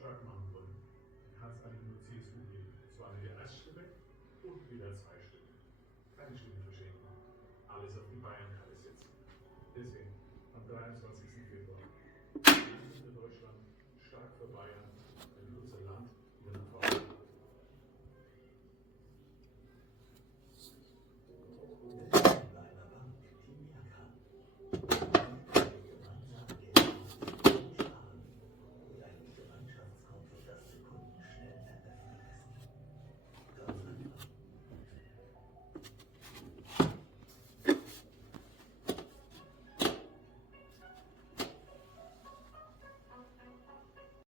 stark machen wollen, dann kann es eigentlich nur CSU geben. Zwar eine Erststimme und wieder zwei Stimmen. Keine Stimme verschenken. Alles auf die Bayernkarte setzen. Deswegen am 23. Februar. Für Deutschland, stark für Bayern.